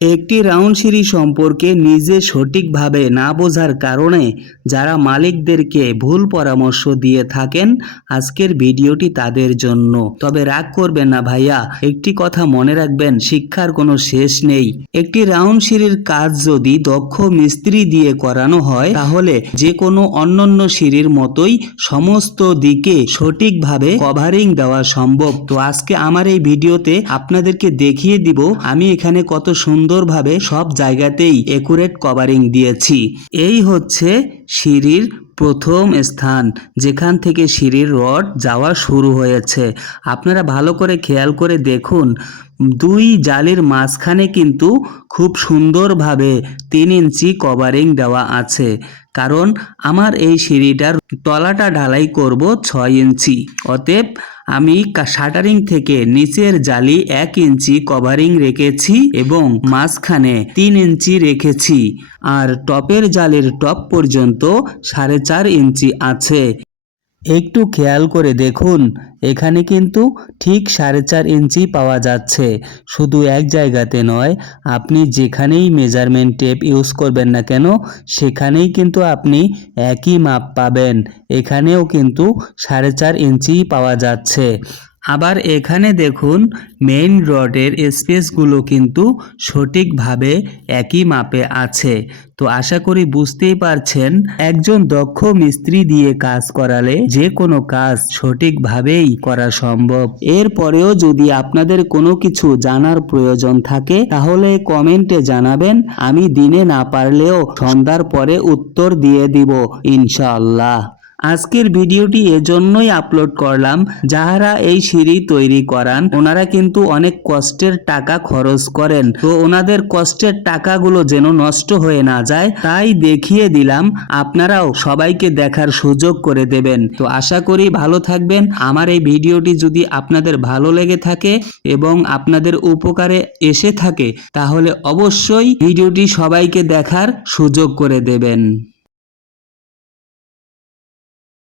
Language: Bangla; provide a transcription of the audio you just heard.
একটি রাউন্ড সিঁড়ি সম্পর্কে নিজে সঠিকভাবে না বোঝার কারণে যারা মালিকদেরকে ভুল পরামর্শ দিয়ে থাকেন, আজকের ভিডিওটি তাদের জন্য। তবে রাগ করবেন না ভাইয়া, একটি কথা মনে রাখবেন, শিক্ষার কোনো শেষ নেই। একটি রাউন্ড সিঁড়ির কাজ যদি দক্ষ মিস্ত্রি দিয়ে করানো হয়, তাহলে যে কোনো অন্যান্য সিঁড়ির মতোই সমস্ত দিকে সঠিকভাবে কভারিং দেওয়া সম্ভব। তো আজকে আমার এই ভিডিওতে আপনাদেরকে দেখিয়ে দিব, আমি এখানে কত সুন্দরভাবে সব জায়গাতেই একুরেট কভারিং দিয়েছি। এই হচ্ছে সিঁড়ির প্রথম স্থান, যেখান থেকে সিঁড়ির রড যাওয়া শুরু হয়েছে। আপনারা ভালো করে খেয়াল করে দেখুন, দুই জালির মাঝখানে কিন্তু খুব সুন্দরভাবে তিন ইঞ্চি কভারিং দেওয়া আছে। কারণ আমার এই সিঁড়িটার তলাটা ঢালাই করব ছয় ইঞ্চি। অতএব আমি শাটারিং থেকে নিচের জালি এক ইঞ্চি কভারিং রেখেছি এবং মাঝখানে তিন ইঞ্চি রেখেছি। আর টপের জালের টপ পর্যন্ত সাড়ে চার ইঞ্চি আছে। একটু খেয়াল করে দেখুন। এখানে কিন্তু ঠিক সাড়ে চার ইঞ্চি পাওয়া যাচ্ছে। শুধু এক জায়গাতে নয়, আপনি যেখানেই মেজারমেন্ট টেপ ইউজ করবেন না কেন, সেখানেই কিন্তু আপনি একই মাপ পাবেন। এখানেও কিন্তু সাড়ে চার ইঞ্চি পাওয়া যাচ্ছে। আবার এখানে দেখুন মেইন রডের স্পেসগুলো কিন্তু সঠিকভাবে একই মাপে আছে। তো আশা করি বুঝতেই পারছেন, একজন দক্ষ মিস্ত্রি দিয়ে কাজ করালে যে কোনো কাজ সঠিকভাবেই করা সম্ভব। এরপরেও যদি আপনাদের কোনো কিছু জানার প্রয়োজন থাকে, তাহলে কমেন্টে জানাবেন, আমি দিনে না পারলেও সন্ধ্যার পরে উত্তর দিয়ে দিব, ইনশাআল্লাহ। আজকের ভিডিওটি এজন্যই আপলোড করলাম, যাহারা এই সিঁড়ি তৈরি করান, ওনারা কিন্তু অনেক কষ্টের টাকা খরচ করেন। তো ওনাদের কষ্টের টাকাগুলো যেন নষ্ট হয়ে না যায়, তাই দেখিয়ে দিলাম, আপনারাও সবাইকে দেখার সুযোগ করে দেবেন। তো আশা করি ভালো থাকবেন। আমার এই ভিডিওটি যদি আপনাদের ভালো লেগে থাকে এবং আপনাদের উপকারে এসে থাকে, তাহলে অবশ্যই ভিডিওটি সবাইকে দেখার সুযোগ করে দেবেন।